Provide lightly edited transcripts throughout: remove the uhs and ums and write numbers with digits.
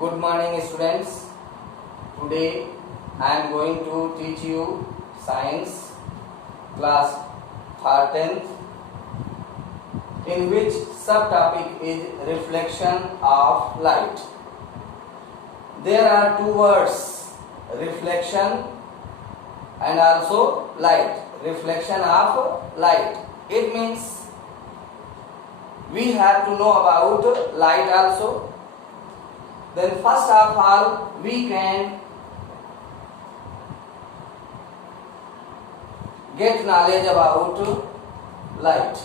Good morning students. Today I am going to teach you science class 13th in which subtopic is reflection of light. There are two words, reflection and also light. Reflection of light. It means we have to know about light also. Then first of all we can get knowledge about light.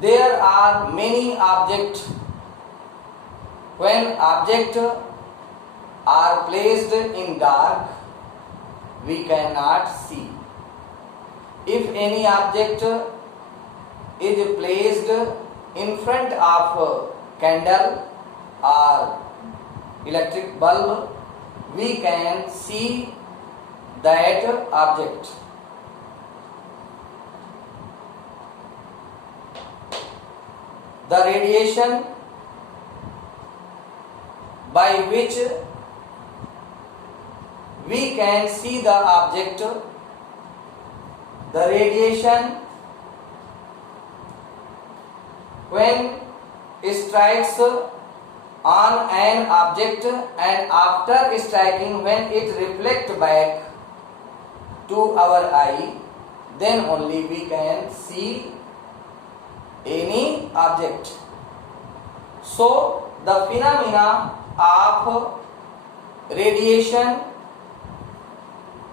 There are many objects. When objects are placed in dark, we cannot see. If any object is placed in front of a candle or electric bulb, we can see that object. The radiation by which we can see the object, the radiation when strikes on an object and after striking, when it reflects back to our eye, then only we can see any object. So the phenomena of radiation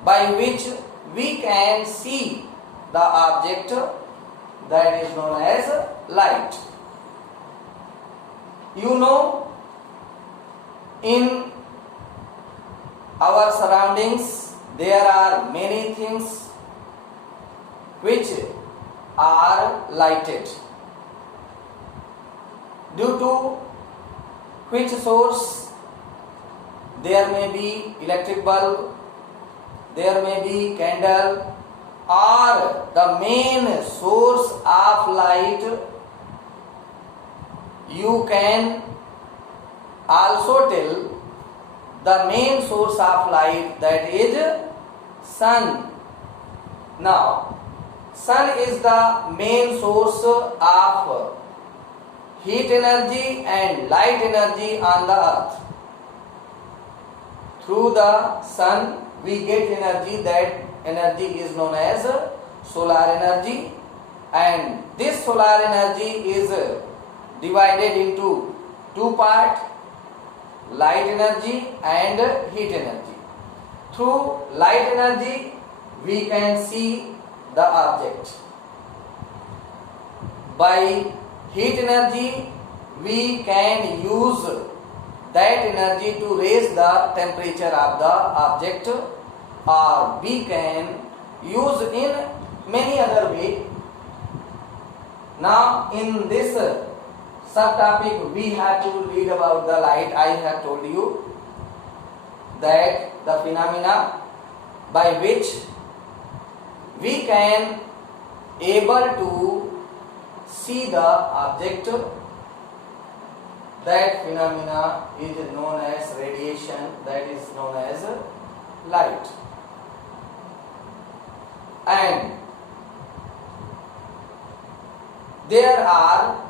by which we can see the object, that is known as light. You know, in our surroundings there are many things which are lighted. Due to which source? There may be electric bulb, there may be candle, or the main source of light. You can also tell the main source of light, that is sun. Now, sun is the main source of heat energy and light energy on the earth. Through the sun we get energy. That energy is known as solar energy, and this solar energy is divided into two parts, light energy and heat energy. Through light energy we can see the object. By heat energy we can use that energy to raise the temperature of the object, or we can use in many other way. Now in this subtopic we have to read about the light. I have told you that the phenomena by which we can able to see the object, that phenomena is known as radiation, that is known as light. And there are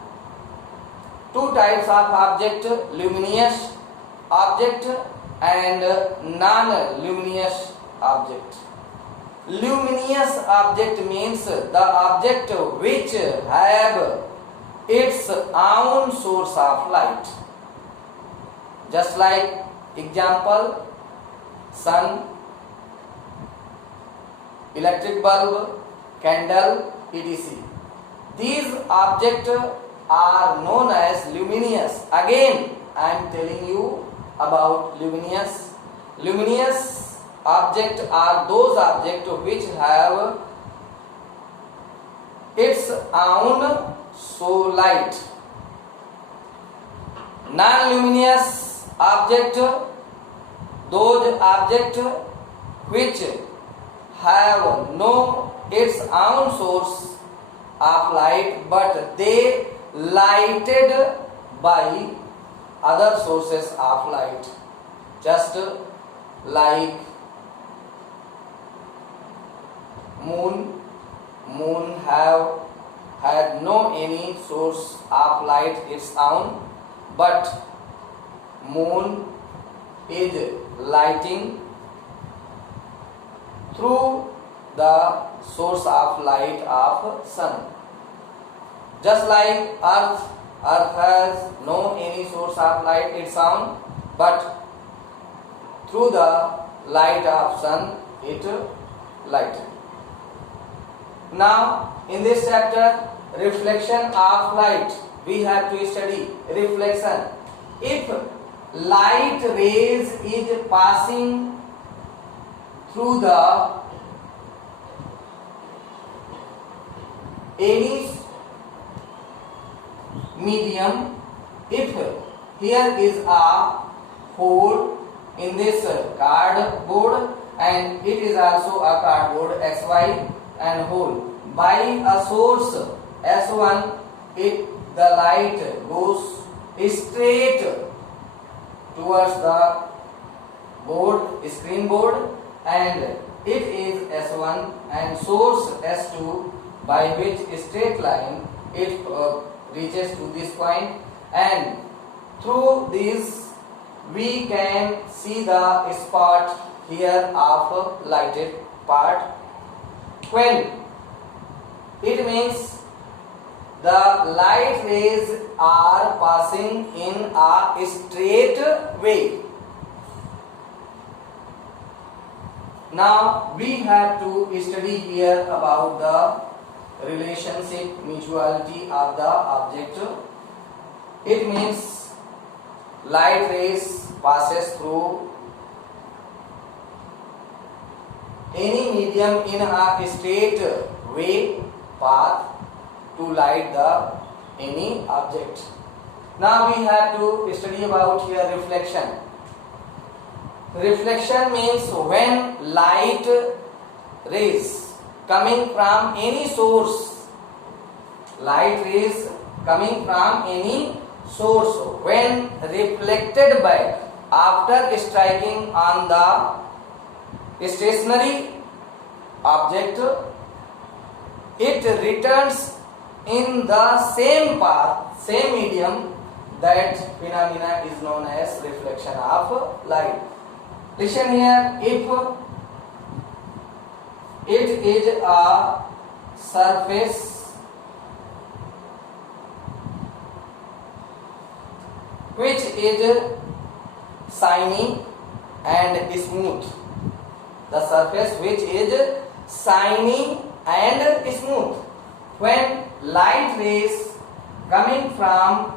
two types of object, luminous object and non-luminous object. Luminous object means the object which have its own source of light. Just like example, sun, electric bulb, candle, etc. These objects are known as luminous. Again, I am telling you about luminous. Luminous objects are those objects which have its own light. Non-luminous object, those objects which have no its own source of light, but they lighted by other sources of light, just like moon. Moon have had no any source of light its own, but moon is lighting through the source of light of sun. Just like earth has no any source of light its own, but through the light of sun it lighted. Now in this chapter, reflection of light, we have to study reflection. If light rays is passing through the any medium, if here is a hole in this cardboard and it is also a cardboard XY and hole, by a source S1, the light goes straight towards the screen board, and it is S1, and source S2, by which straight line it reaches to this point, and through this we can see the spot here of lighted part. When it means the light rays are passing in a straight way. Now we have to study here about the relationship, mutuality of the object. It means light rays passes through any medium in a straight way path to light the any object. Now we have to study about here reflection. Reflection means when light rays coming from any source, light rays coming from any source, when reflected back after striking on the stationary object, it returns in the same path, same medium. That phenomena is known as reflection of light. Listen here, if it is a surface which is shiny and smooth, the surface which is shiny and smooth, when light rays coming from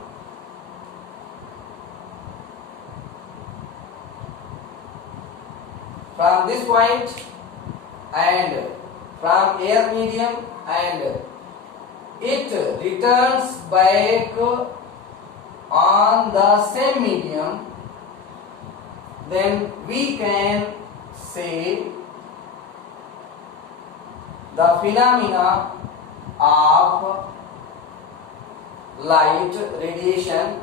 this point and from air medium, and it returns back on the same medium, then we can say the phenomena of light radiation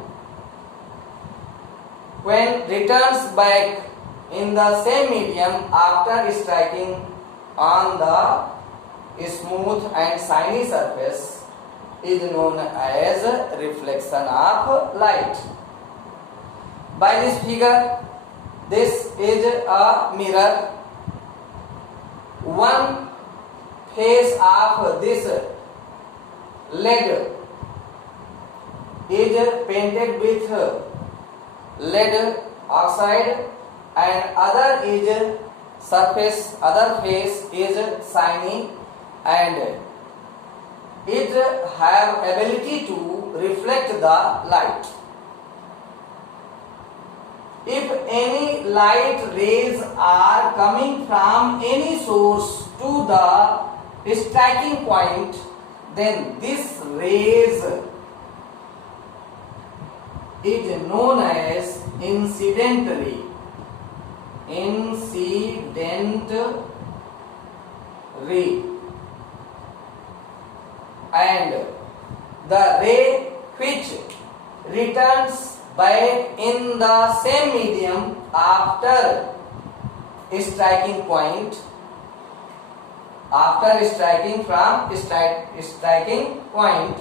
when returns back in the same medium after striking on the smooth and shiny surface is known as reflection of light. By this figure, this is a mirror. One face of this leg is painted with lead oxide, and other face is shiny, and it have ability to reflect the light. If any light rays are coming from any source to the striking point, then this rays is known as incident ray. Incident ray. And the ray which returns back in the same medium after striking point, after striking point,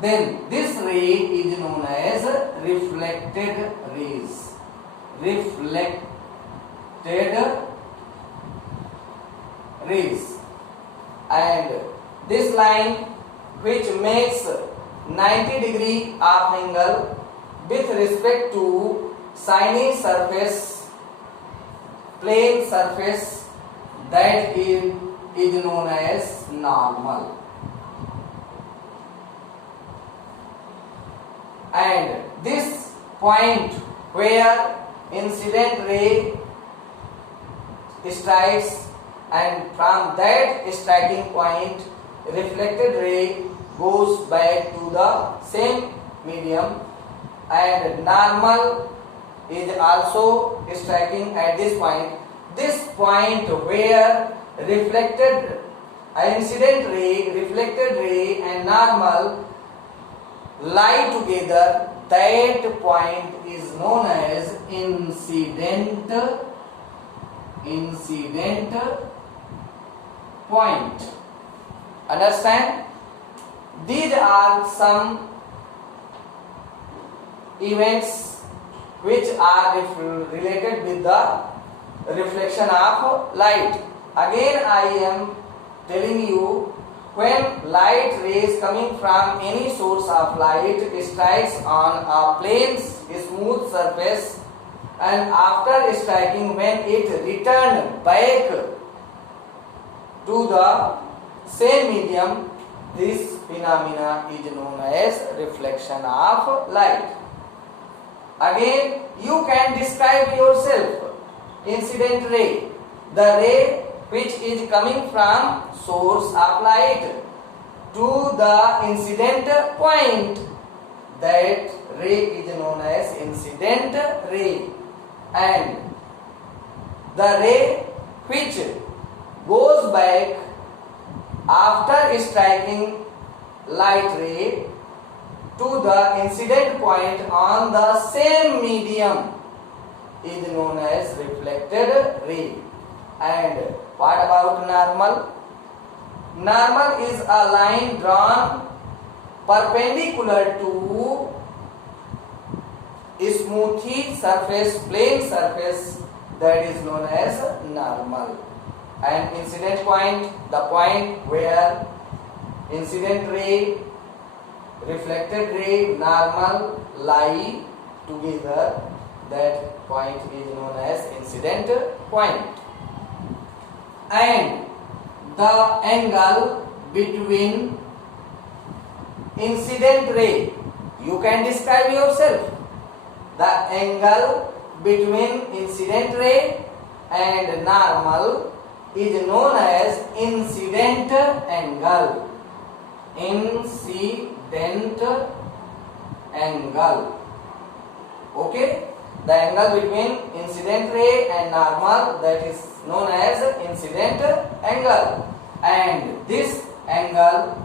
then this ray is known as reflected rays. Reflected rays. And this line which makes 90-degree arc angle with respect to shiny surface, plane surface, that is known as normal. And this point where incident ray strikes, and from that striking point reflected ray goes back to the same medium, and normal is also striking at this point. This point where reflected incident ray, reflected ray and normal lie together, that point is known as incident point. Understand? These are some events which are related with the reflection of light. Again I am telling you, when light rays coming from any source of light strikes on a plane smooth surface, and after striking, when it return back to the same medium, this phenomena is known as reflection of light. Again, you can describe yourself incident ray, the ray which is coming from source of light to the incident point, that ray is known as incident ray. And the ray which goes back after striking light ray to the incident point on the same medium is known as reflected ray. And what about normal? Normal is a line drawn perpendicular to smooth surface, plane surface, that is known as normal. And incident point, the point where incident ray, reflected ray, normal lie together, that point is known as incident point. And the angle between incident ray, you can describe yourself. The angle between incident ray and normal is known as incident angle. Incident angle. Okay? The angle between incident ray and normal, that is known as incident angle. And this angle,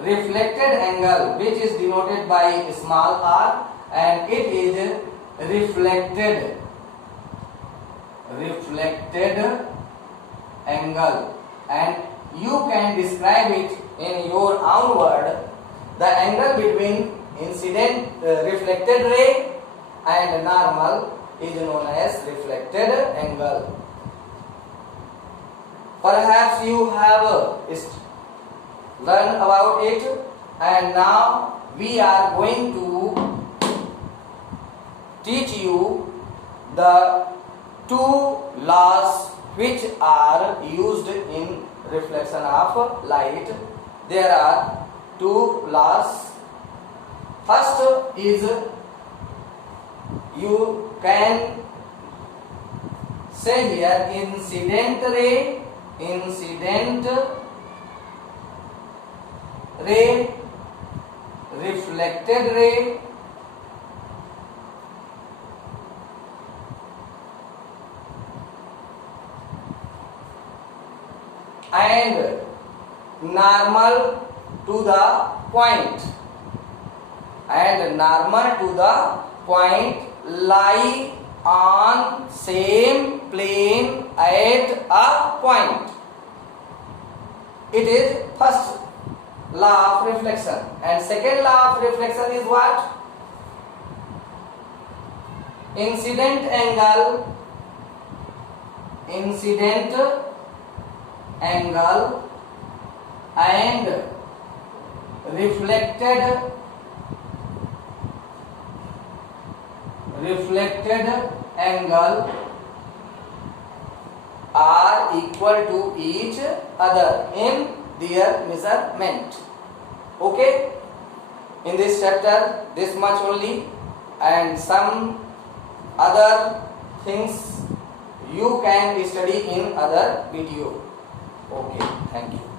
reflected angle, which is denoted by small r, and it is reflected angle, and you can describe it in your own word. The angle between incident reflected ray and normal is known as reflected angle. Perhaps you have learned about it, and now we are going to teach you the two laws which are used in reflection of light. There are two laws. First is, you can say here incident ray, reflected ray, and normal to the point. and normal to the point lie on same plane at a point. It is first law of reflection. And second law of reflection is what? Incident angle and reflected angle are equal to each other in their measurement. Okay, in this chapter this much only, and some other things you can study in other video. Okay, thank you.